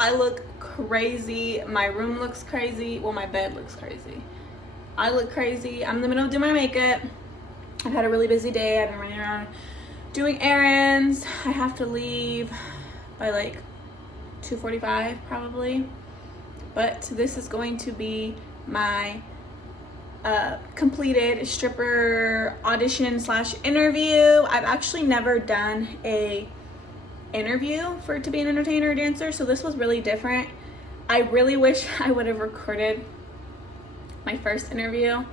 I look crazy. My room looks crazy. Well, my bed looks crazy. I look crazy. I'm in the middle of doing my makeup. I've had a really busy day. I've been running around doing errands. I have to leave by like 2:45 probably. But this is going to be my completed stripper audition / interview. I've actually never done a interview for it to be an entertainer or dancer, so this was really different. I really wish I would have recorded my first interview,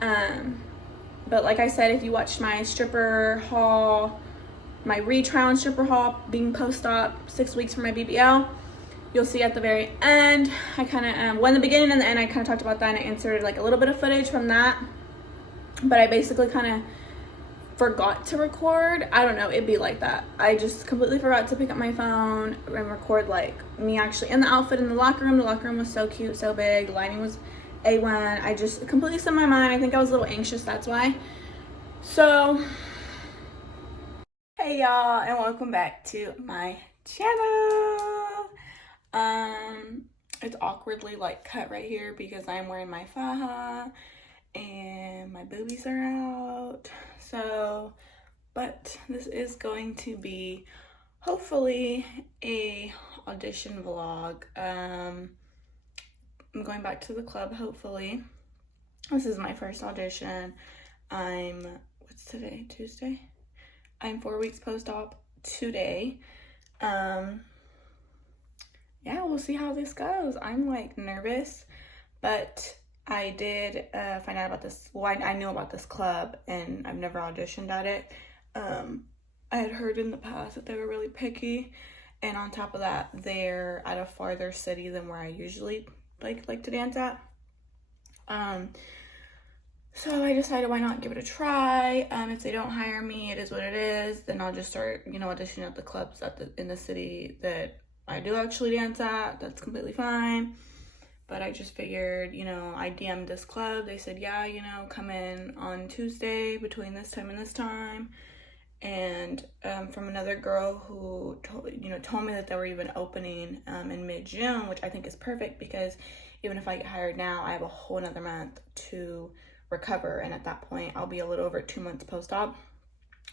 but like I said, if you watched my stripper haul, my retrial and stripper haul being post-op 6 weeks for my BBL, you'll see at the very end, I kind of, well, in the beginning and the end, I kind of talked about that, and I inserted like a little bit of footage from that, but I basically kind of forgot to record. I don't know, it'd be like that. I just completely forgot to pick up my phone and record like me actually in the outfit in the locker room. The locker room was so cute, so big, the lighting was A1. I just completely slipped my mind. I think I was a little anxious, that's why. So, hey y'all, and welcome back to my channel. It's awkwardly like cut right here because I'm wearing my faja and my boobies are out. So, but this is going to be hopefully a audition vlog. I'm going back to the club hopefully. This is my first audition. What's today? Tuesday? I'm 4 weeks post-op today. Yeah, we'll see how this goes. I'm like nervous, but I did find out about this. Well, I knew about this club and I've never auditioned at it. I had heard in the past that they were really picky, and on top of that, they're at a farther city than where I usually like to dance at. So I decided why not give it a try. If they don't hire me, it is what it is. Then I'll just start, auditioning at the clubs in the city that I do actually dance at. That's completely fine. But I just figured, I DM'd this club. They said, yeah, come in on Tuesday between this time and this time. And from another girl who told me that they were even opening in mid-June, which I think is perfect because even if I get hired now, I have a whole another month to recover. And at that point, I'll be a little over 2 months post-op,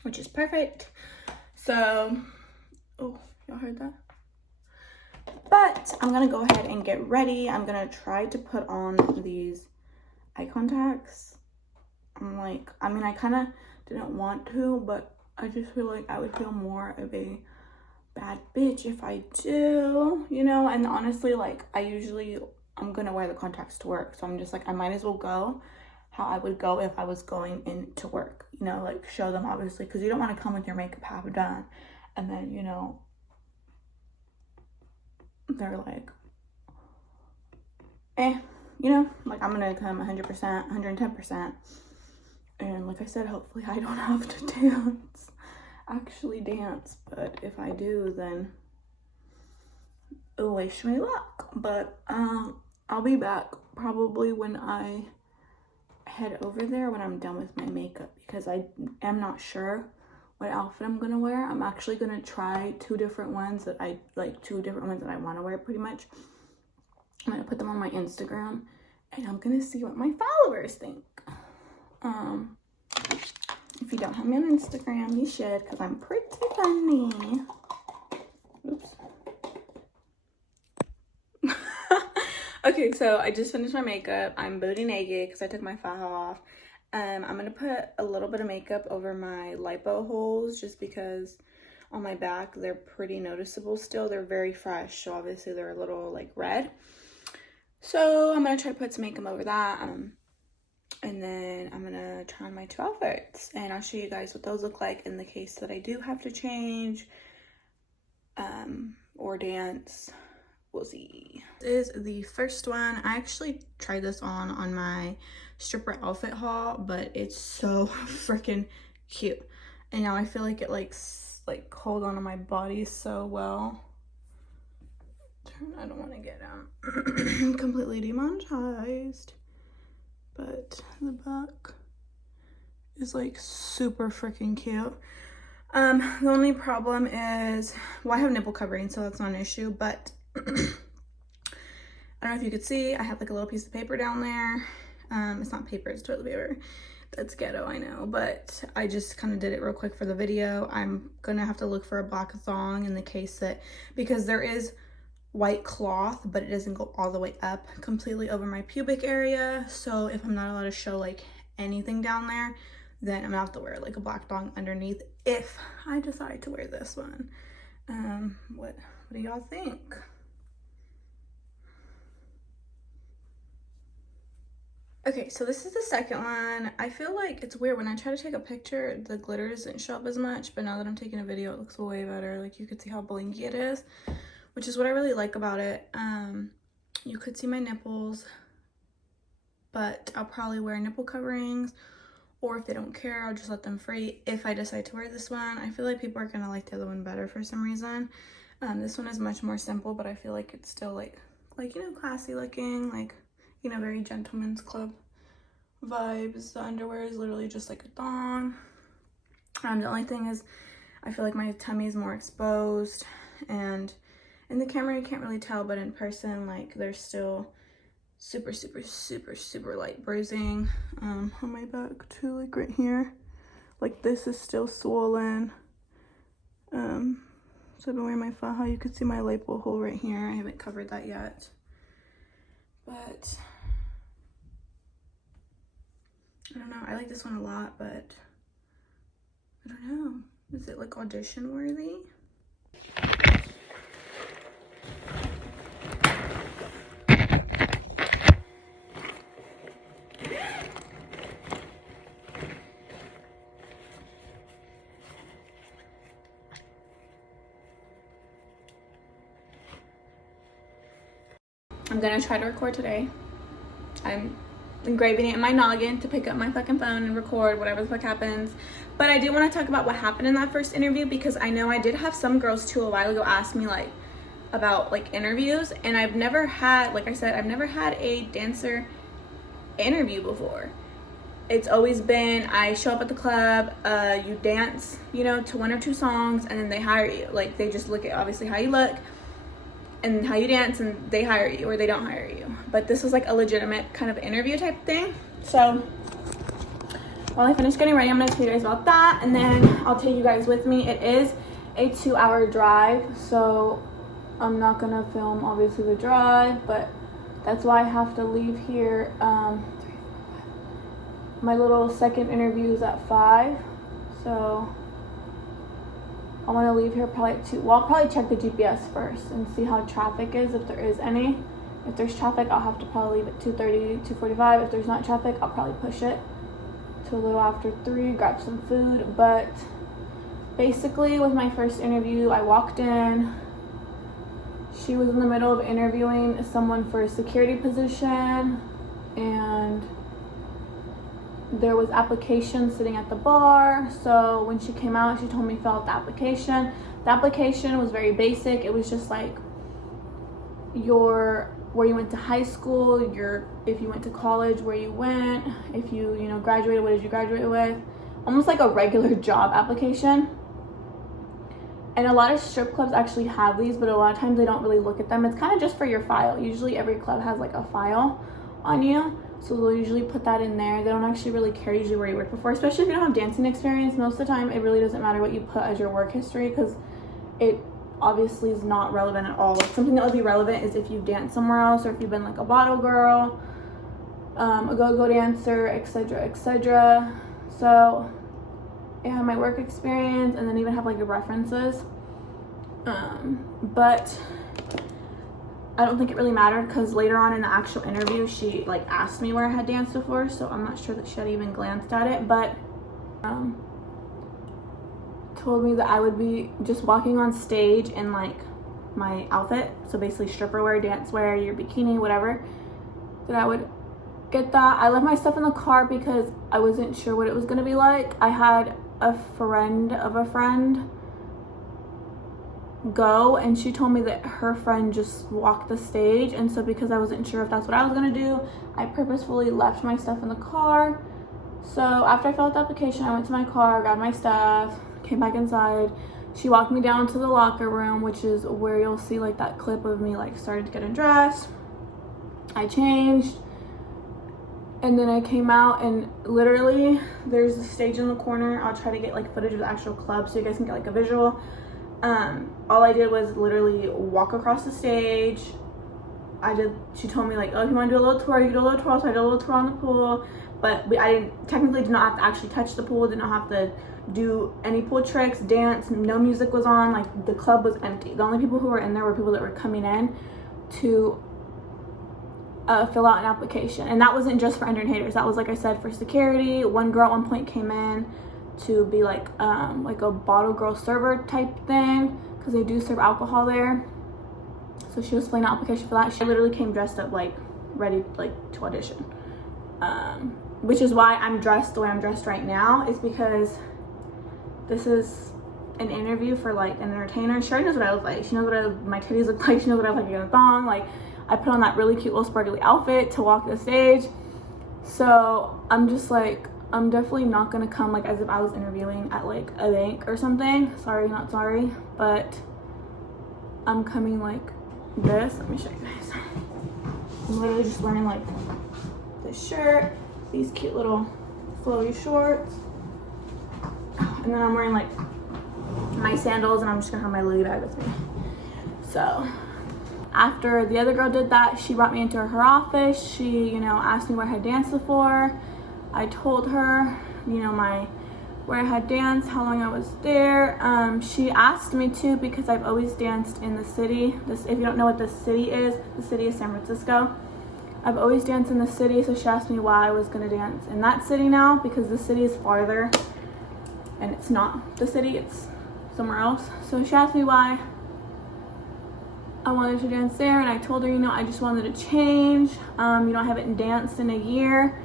which is perfect. So, oh, y'all heard that? But I'm gonna go ahead and get ready. I'm gonna try to put on these eye contacts. I kind of didn't want to, but I just feel like I would feel more of a bad bitch if I do, and honestly, I'm gonna wear the contacts to work. So I'm just like, I might as well go how I would go if I was going into work, show them obviously, because you don't want to come with your makeup half done and then, they're like, I'm gonna come 100%, 110%. And like I said, hopefully I don't have to actually dance. But if I do, then wish me luck. But I'll be back probably when I head over there when I'm done with my makeup, because I am not sure what outfit I'm gonna wear. I'm actually gonna try two different ones that I want to wear pretty much. I'm gonna put them on my Instagram and I'm gonna see what my followers think. If you don't have me on Instagram, you should, because I'm pretty funny. Oops. Okay, so I just finished my makeup. I'm booty naked because I took my faja off. I'm gonna put a little bit of makeup over my lipo holes just because on my back they're pretty noticeable still. They're very fresh, so obviously they're a little like red. So I'm gonna try to put some makeup over that. And then I'm gonna try on my two outfits and I'll show you guys what those look like in the case that I do have to change or dance. We'll see. This is the first one. I actually tried this on my stripper outfit haul, but it's so freaking cute. And now I feel like it like hold on to my body so well. I don't want to get completely demonetized, but the back is like super freaking cute. The only problem is, well, I have nipple covering, so that's not an issue, but I don't know if you could see, I have like a little piece of paper down there. It's not paper, it's toilet paper. That's ghetto, I know, but I just kind of did it real quick for the video. I'm gonna have to look for a black thong in the case that, because there is white cloth, but it doesn't go all the way up completely over my pubic area. So if I'm not allowed to show like anything down there, then I'm gonna have to wear like a black thong underneath if I decide to wear this one. What do y'all think? Okay, so this is the second one. I feel like it's weird when I try to take a picture, the glitter doesn't show up as much, but now that I'm taking a video, it looks way better. Like you could see how blinky it is, which is what I really like about it. You could see my nipples, but I'll probably wear nipple coverings, or if they don't care, I'll just let them free if I decide to wear this one. I feel like people are gonna like the other one better for some reason. This one is much more simple, but I feel like it's still like you know, classy looking, like, you know, very gentleman's club vibes. The underwear is literally just like a thong. The only thing is I feel like my tummy is more exposed, and in the camera you can't really tell, but in person, like, there's still super light bruising on my back too, like right here. Like this is still swollen. So I've been wearing my faja. You could see my lipo hole right here. I haven't covered that yet, but I don't know. I like this one a lot, but I don't know. Is it like audition worthy? I'm gonna try to record today. I'm engraving it in my noggin to pick up my fucking phone and record whatever the fuck happens. But I do want to talk about what happened in that first interview, because I know I did have some girls too a while ago ask me like about like interviews, and I've never had, like I said, I've never had a dancer interview before. It's always been, I show up at the club, you dance, you know, to 1 or 2 songs, and then they hire you. Like, they just look at obviously how you look and how you dance, and they hire you or they don't hire you. But this was like a legitimate kind of interview type thing. So while I finish getting ready, I'm gonna tell you guys about that, and then I'll take you guys with me. It is a 2-hour drive, so I'm not gonna film obviously the drive, but that's why I have to leave here. My little second interview is at 5, so I want to leave here probably at 2. Well, I'll probably check the GPS first and see how traffic is, if there is any. If there's traffic, I'll have to probably leave at 2:30, 2:45. If there's not traffic, I'll probably push it to a little after 3, grab some food. But basically, with my first interview, I walked in. She was in the middle of interviewing someone for a security position, and there was applications sitting at the bar. So when she came out, she told me fill out the application. The application was very basic. It was just like where you went to high school, if you went to college, where you went, if you graduated, what did you graduate with, almost like a regular job application. And a lot of strip clubs actually have these, but a lot of times they don't really look at them. It's kind of just for your file. Usually every club has like a file on you, so they'll usually put that in there. They don't actually really care usually where you worked before, especially if you don't have dancing experience. Most of the time it really doesn't matter what you put as your work history, because it obviously is not relevant at all. Like, something that would be relevant is if you've danced somewhere else, or if you've been like a bottle girl, a go-go dancer, etc, etc. So I have my work experience, and then even have like the references, but I don't think it really mattered, because later on in the actual interview she like asked me where I had danced before, so I'm not sure that she had even glanced at it, but told me that I would be just walking on stage in like my outfit, so basically stripper wear, dance wear, your bikini, whatever, that I would get that. I left my stuff in the car because I wasn't sure what it was going to be like. I had a friend of a friend go, and she told me that her friend just walked the stage, and so because I wasn't sure if that's what I was going to do, I purposefully left my stuff in the car. So after I filled out the application, I went to my car, got my stuff, came back inside, She walked me down to the locker room, which is where you'll see like that clip of me like started getting dressed. I changed, and then I came out, and literally there's a stage in the corner. I'll try to get like footage of the actual club so you guys can get like a visual. All I did was literally walk across the stage. She told me like, oh, if you want to do a little tour, you can do a little tour. So I did a little tour on the pool, but I technically did not have to actually touch the pool, did not have to do any pool tricks, dance, no music was on, like the club was empty. The only people who were in there were people that were coming in to fill out an application, and that wasn't just for entertainers. That was, like I said, for security. One girl at one point came in to be like a bottle girl server type thing, because they do serve alcohol there. So she was filling out an application for that. She literally came dressed up like ready like to audition, which is why I'm dressed the way I'm dressed right now, is because this is an interview for like an entertainer. She already knows what I look like. She knows what my titties look like. She knows what I look like in a thong. Like, I put on that really cute little sparkly outfit to walk the stage. So I'm just like, I'm definitely not gonna come like as if I was interviewing at like a bank or something. Sorry, not sorry, but I'm coming like this. Let me show you guys. I'm literally just wearing like this shirt, these cute little flowy shorts, and then I'm wearing like my sandals, and I'm just gonna have my lily bag with me. So after the other girl did that, she brought me into her office. She, you know, asked me where I had danced before. I told her, you know, where I had danced, how long I was there. She asked me too, because I've always danced in the city. If you don't know what the city is San Francisco. I've always danced in the city, so she asked me why I was gonna dance in that city now, because the city is farther, and it's not the city, it's somewhere else. So she asked me why I wanted to dance there, and I told her, you know, I just wanted to change. You know, I haven't danced in a year,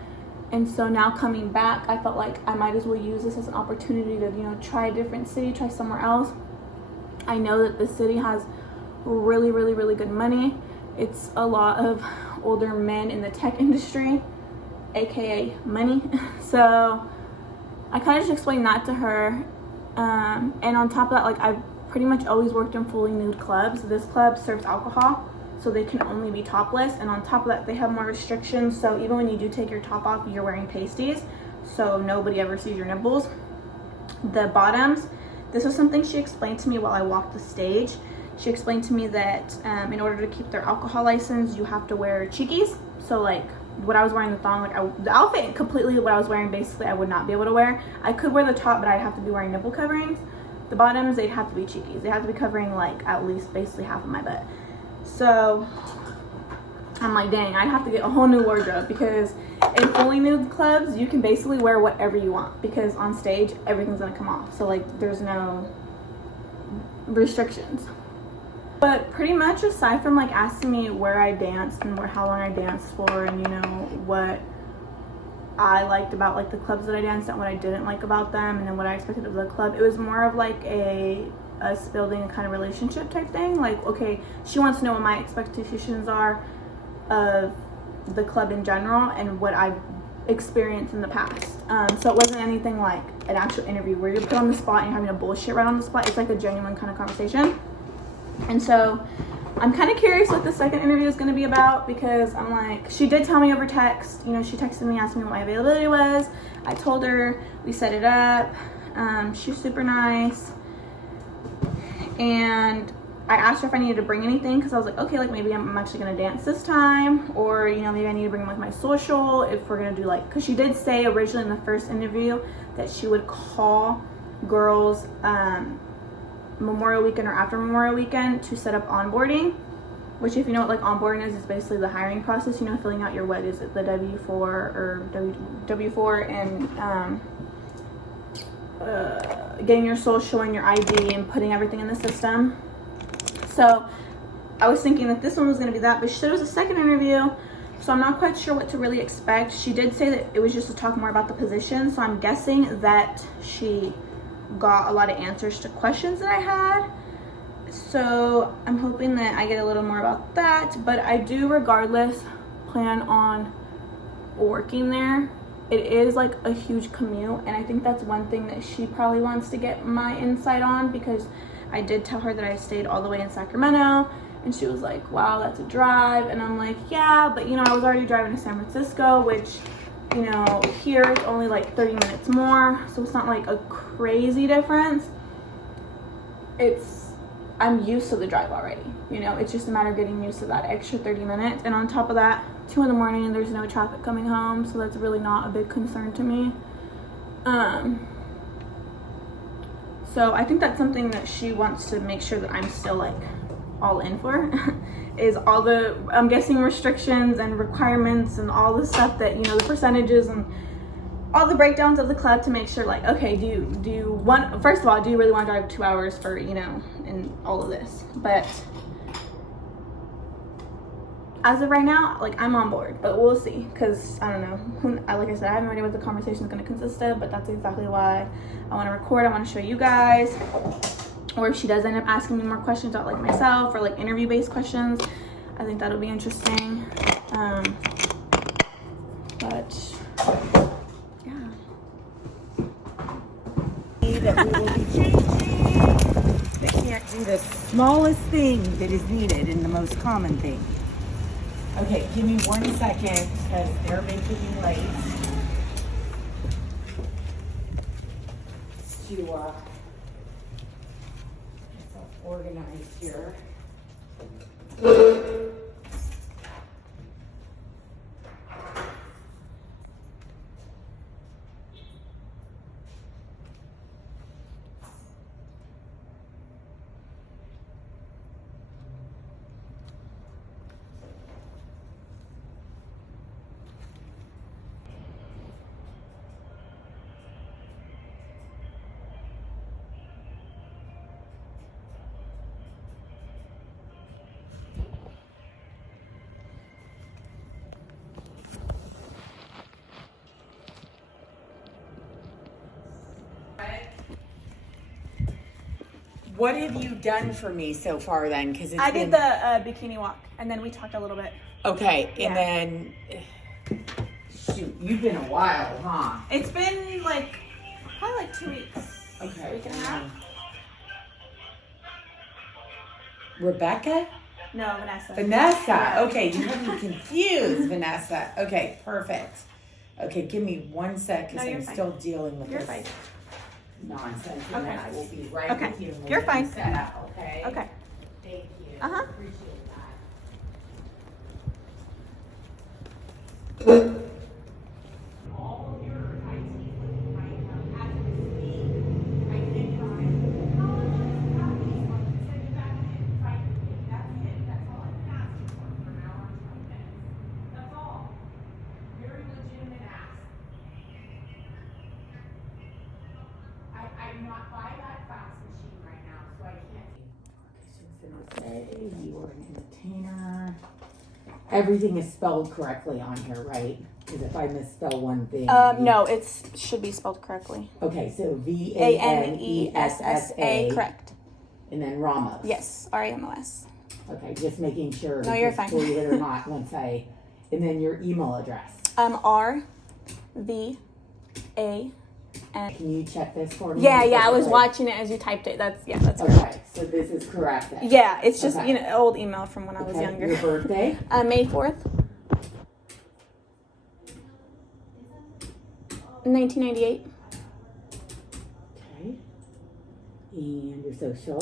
and so now coming back, I felt like I might as well use this as an opportunity to, you know, try a different city, try somewhere else. I know that the city has really, really, really good money. It's a lot of older men in the tech industry, aka money. So I kind of just explained that to her. And on top of that, like, I've pretty much always worked in fully nude clubs. This club serves alcohol, so they can only be topless, and on top of that, they have more restrictions. So even when you do take your top off, you're wearing pasties, so nobody ever sees your nipples. The bottoms, this was something she explained to me while I walked the stage. She explained to me that in order to keep their alcohol license, you have to wear cheekies. So like what I was wearing, the thong, like the outfit completely, what I was wearing, basically I would not be able to wear. I could wear the top, but I'd have to be wearing nipple coverings. The bottoms, they'd have to be cheekies. They have to be covering like at least basically half of my butt. So I'm like, dang, I'd have to get a whole new wardrobe, because in fully nude clubs, you can basically wear whatever you want, because on stage, everything's gonna come off. So like there's no restrictions. But pretty much aside from like asking me where I danced and how long I danced for, and you know, what I liked about like the clubs that I danced at, what I didn't like about them, and then what I expected of the club, it was more of like us building a kind of relationship type thing. Like, okay, she wants to know what my expectations are of the club in general and what I've experienced in the past. So it wasn't anything like an actual interview where you're put on the spot and you're having a bullshit right on the spot. It's like a genuine kind of conversation. And so I'm kind of curious what the second interview is going to be about, because I'm like, she did tell me over text, you know, she texted me, asked me what my availability was. I told her, we set it up. She's super nice. And I asked her if I needed to bring anything, because I was like, okay, like maybe I'm actually going to dance this time, or, you know, maybe I need to bring like my social if we're going to do like, because she did say originally in the first interview that she would call girls Memorial Weekend or after Memorial Weekend to set up onboarding, which, if you know what like onboarding is, it's basically the hiring process, you know, filling out your, what is it, the W4 or W4, and getting your social and your ID and putting everything in the system. So I was thinking that this one was going to be that, but she said it was a second interview, so I'm not quite sure what to really expect. She did say that it was just to talk more about the position, so I'm guessing that she got a lot of answers to questions that I had. So I'm hoping that I get a little more about that, but I do regardless plan on working there. it is like a huge commute, and I think that's one thing that she probably wants to get my insight on, because I did tell her that I stayed all the way in Sacramento, and she was like, wow, that's a drive. And I'm like, yeah, but you know, I was already driving to San Francisco, which, you know, here it's only like 30 minutes more, so it's not like a crazy difference. I'm used to the drive already, you know, it's just a matter of getting used to that extra 30 minutes. And on top of that, 2 in the morning and there's no traffic coming home, so that's really not a big concern to me. So I think that's something that she wants to make sure that I'm still like all in for is all the, I'm guessing, restrictions and requirements and all the stuff that, you know, the percentages and all the breakdowns of the club, to make sure like, okay, first of all, do you really want to drive 2 hours for, you know, and all of this? But as of right now, like, I'm on board, but we'll see, because I don't know, like I said, I have no idea what the conversation is going to consist of, but that's exactly why I want to record. I want to show you guys, or if she does end up asking me more questions about like myself, or like interview based questions, I think that'll be interesting. But yeah, that we will be changing. They can't do the smallest thing that is needed in the most common thing. Okay, give me 1 second, because they're making me late. To get myself organized here. What have you done for me so far then? Because I did the bikini walk, and then we talked a little bit. Okay, Yeah. and then shoot, you've been a while, huh? It's been like probably like 2 weeks. Okay. A week and a half. Rebecca? No, Vanessa. Vanessa. Yeah. Okay, you have me confused, Vanessa. Okay, perfect. Okay, give me 1 sec, because No, I'm fine. still dealing with You're this fine. nonsense, and Okay. then I will be right Okay. with you. And we'll You're get fine. you set up, okay? Okay. Thank you. Uh-huh. Appreciate that. All of your IT with my as we speak, I did try. How much is happening? Send it back in, fight with me. That's it. That's all I've been asking for an hour and 20 minutes. That's all. Very legitimate ask. I'm not by that fax machine right now, so I can't. It's gonna say you are an entertainer. Everything is spelled correctly on here, right? Because if I misspell one thing. No, it should be spelled correctly. Okay, so Vanessa, Vanessa. correct. And then Ramos. Yes, Ramos. Okay, just making sure. No, you're fine. Believe it or not, once I, and then your email address. RVAN. Can you check this for me? Yeah, I was watching it as you typed it. That's correct. Okay, so this is correct then. Yeah, it's just, Okay. you know, old email from when I was younger. Your birthday? May 4th. 1998. Okay. And your social.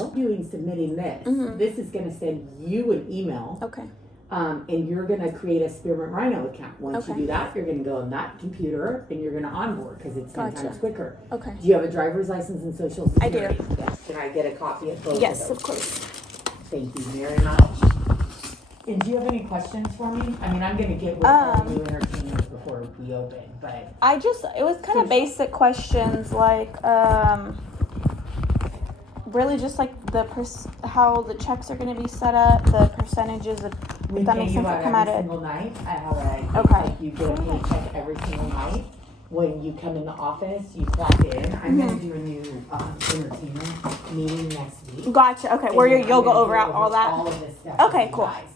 Submitting this. Mhm. This is going to send you an email. Okay. And you're going to create a Spearmint Rhino account. Once Okay. you do that, you're going to go on that computer and you're going to onboard, because it's 10 Gotcha. times quicker. Okay. Do you have a driver's license and social I do. security? Yes. Can I get a copy of both Yes, of of those? course. Thank you very much. And do you have any questions for me? I mean, I'm going to get with all the new entertainers before we open, but It was kind of basic questions, like, really just like how the checks are going to be set up, the percentages of, we if that pay makes you sense, out come every out of. single night. I have a, Okay. like you get a paycheck every single night. When you come in the office, you clock in. I'm going to do a new entertainment meeting next week. Gotcha. Okay, And where then you'll I'm go gonna over all that. All of this stuff. Okay, with you cool. guys.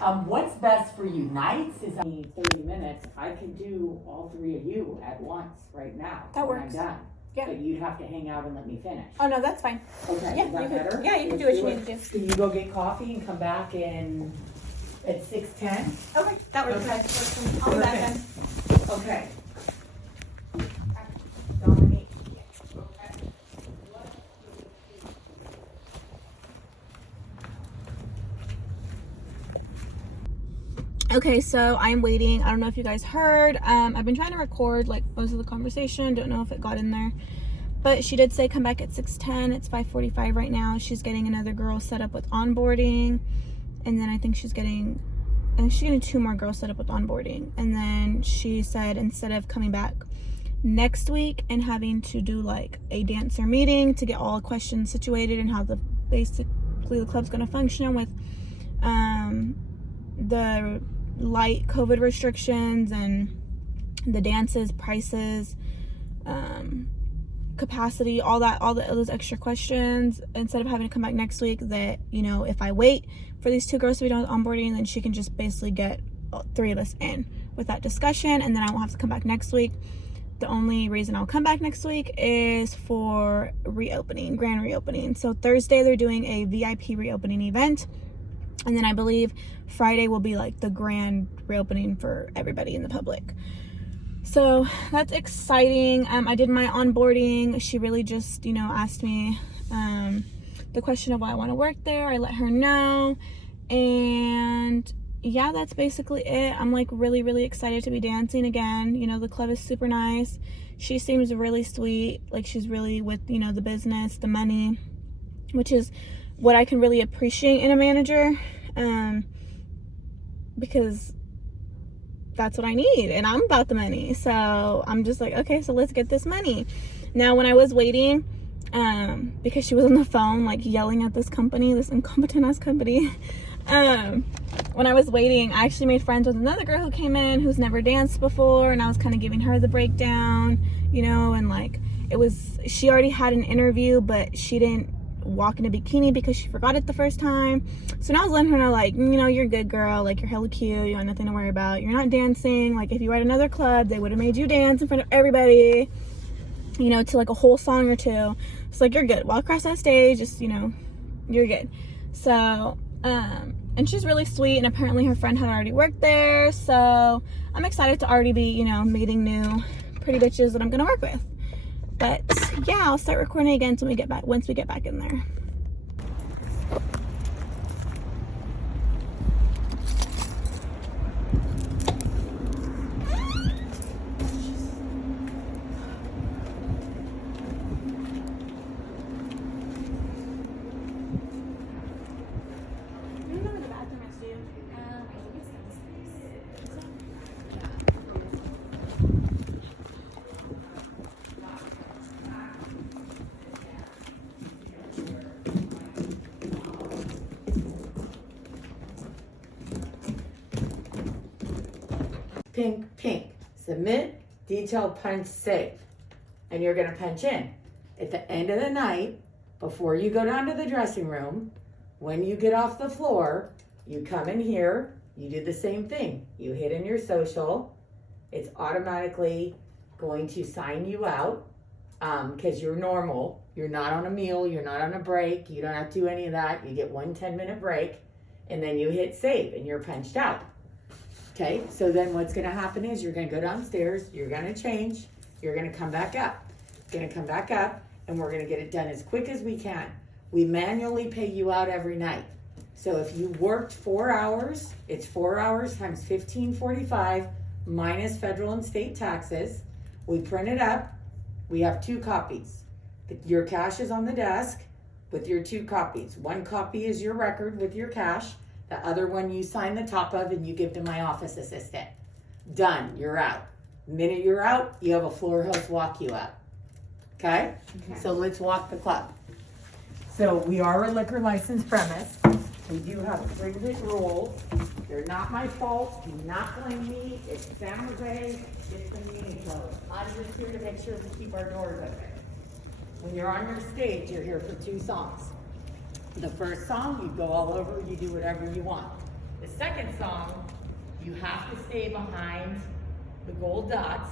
What's best for you? Nights is 30 minutes. I can do all three of you at once right now. That when works. I'm done. Yeah. But you'd have to hang out and let me finish. Oh no, that's fine. Okay, Yeah, is that you better? can, yeah, you can do Let's what you need to do. Can you go get coffee and come back in at 6:10? Okay, that works. Okay. I'll be back then. Okay. Dominique. Okay, so I'm waiting. I don't know if you guys heard. I've been trying to record like most of the conversation. Don't know if it got in there. But she did say come back at 6:10. It's 5:45 right now. She's getting another girl set up with onboarding. And then I think she's getting 2 more girls set up with onboarding. And then she said instead of coming back next week and having to do like a dancer meeting to get all the questions situated and how basically the club's going to function with the light COVID restrictions and the dances, prices, capacity, all those extra questions, instead of having to come back next week, that, you know, if I wait for these 2 girls to be done with onboarding, then she can just basically get 3 of us in with that discussion, and then I won't have to come back next week. The only reason I'll come back next week is for grand reopening. So Thursday they're doing a VIP reopening event, and then I believe Friday will be like the grand reopening for everybody in the public. So that's exciting. I did my onboarding. She really just, you know, asked me the question of why I want to work there. I let her know, and yeah, that's basically it. I'm like really, really excited to be dancing again. You know, the club is super nice. She seems really sweet. Like, she's really with, you know, the business, the money, which is what I can really appreciate in a manager, because that's what I need, and I'm about the money. So I'm just like, okay, so let's get this money. Now, when I was waiting, because she was on the phone like yelling at this incompetent ass company, when I was waiting, I actually made friends with another girl who came in who's never danced before, and I was kind of giving her the breakdown, you know, and like she already had an interview, but she didn't walk in a bikini because she forgot it the first time. So now I was letting her know, like, you know, you're good, girl, like, you're hella cute, you got nothing to worry about, you're not dancing. Like, if you were at another club, they would have made you dance in front of everybody, you know, to like a whole song or two. So like, you're good, walk across that stage, just, you know, you're good. So and she's really sweet, and apparently her friend had already worked there, so I'm excited to already be, you know, meeting new pretty bitches that I'm gonna work with. But yeah, I'll start recording again once we get back in there. Pink, pink. Submit, detail, punch, save. And you're gonna punch in. At the end of the night, before you go down to the dressing room, when you get off the floor, you come in here, you do the same thing. You hit in your social. It's automatically going to sign you out, because you're normal. You're not on a meal, you're not on a break, you don't have to do any of that. You get 1 10-minute break, and then you hit save and you're punched out. Okay, so then what's gonna happen is you're gonna go downstairs, you're gonna change, you're gonna come back up. And we're gonna get it done as quick as we can. We manually pay you out every night. So if you worked 4 hours, it's 4 hours times $15.45 minus federal and state taxes. We print it up, we have 2 copies. Your cash is on the desk with your 2 copies. 1 copy is your record with your cash. The other one you sign the top of and you give to my office assistant. Done, you're out. The minute you're out, you have a floor host walk you out. Okay? So let's walk the club. So we are a liquor license premise. We do have stringent rules. They're not my fault. Do not blame me. It's San Jose. It's the meeting code. I'm just here to make sure we keep our doors open. When you're on your stage, you're here for 2 songs. The first song, you go all over, you do whatever you want. The second song, you have to stay behind the gold dots,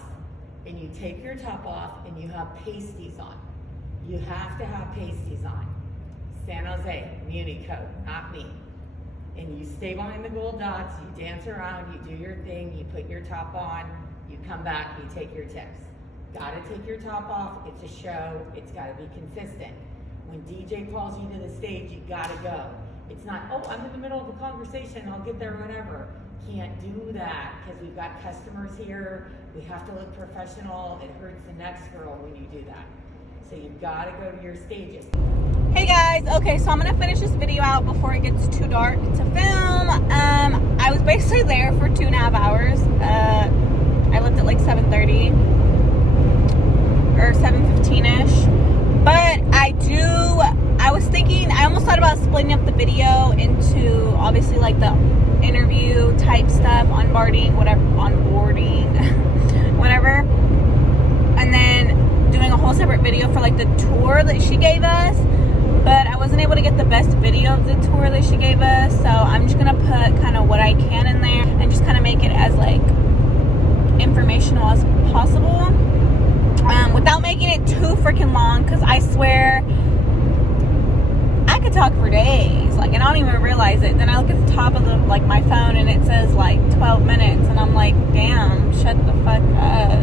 and you take your top off, and you have pasties on. You have to have pasties on. San Jose, Muni code, not me. And you stay behind the gold dots, you dance around, you do your thing, you put your top on, you come back, you take your tips. Gotta take your top off, it's a show, it's gotta be consistent. When DJ calls you to the stage, you gotta go. It's not, oh, I'm in the middle of a conversation, I'll get there whenever. Can't do that, because we've got customers here, we have to look professional, it hurts the next girl when you do that. So you've gotta go to your stages. Hey guys, okay, so I'm gonna finish this video out before it gets too dark to film. I was basically there for 2.5 hours. I left at like 7:30 or 7:15ish. But I was thinking, I almost thought about splitting up the video into obviously like the interview type stuff, onboarding, whatever. And then doing a whole separate video for like the tour that she gave us. But I wasn't able to get the best video of the tour that she gave us. So I'm just gonna put kind of what I can in there and just kind of make it as like informational as possible. Without making it too freaking long, because I swear I could talk for days, like, and I don't even realize it. Then I look at the top of the like my phone and it says like 12 minutes, and I'm like, damn, shut the fuck up.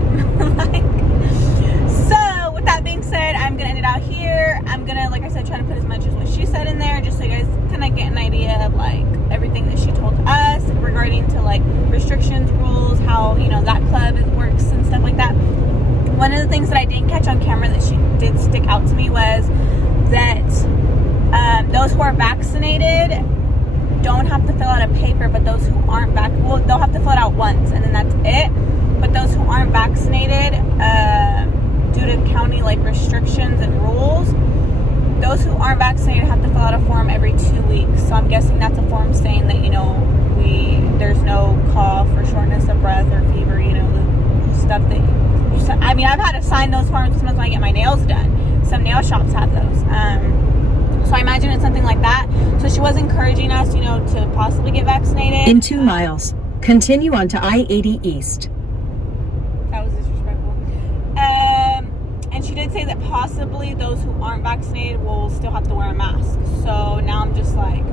Like, so with that being said, I'm gonna end it out here. I'm gonna, like I said, try to put as much as what she said in there, just so you guys kind of get an idea of like everything that she told us regarding to like restrictions, rules, how, you know, that club works and stuff like that. One of the things that I didn't catch on camera that she did stick out to me was that those who are vaccinated don't have to fill out a paper, but those who aren't well, they'll have to fill it out once, and then that's it. But those who aren't vaccinated, due to county like restrictions and rules, those who aren't vaccinated have to fill out a form every 2 weeks. So I'm guessing that's a form saying that, you know, there's no cough or shortness of breath or fever, you know, the stuff that I mean, I've had to sign those forms sometimes when I get my nails done. Some nail shops have those. So I imagine it's something like that. So she was encouraging us, you know, to possibly get vaccinated. In 2 miles, continue on to I-80 East. That was disrespectful. And she did say that possibly those who aren't vaccinated will still have to wear a mask. So now I'm just like,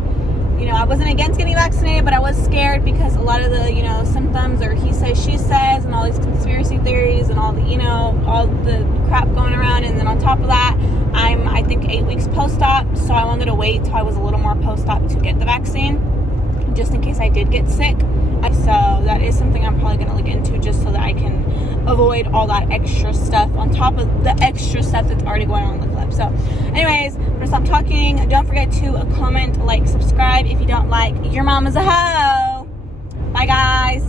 you know, I wasn't against getting vaccinated, but I was scared because a lot of the, you know, symptoms or he says, she says, and all these conspiracy theories and all the, you know, all the crap going around. And then on top of that, I think 8 weeks post-op. So I wanted to wait till I was a little more post-op to get the vaccine, just in case I did get sick. So that is something I'm probably going to look into, just so that I can avoid all that extra stuff on top of the extra stuff that's already going on in the club. So anyways, I'm going to stop talking. Don't forget to comment, like, subscribe if you don't like Your Mom is a Hoe. Bye guys.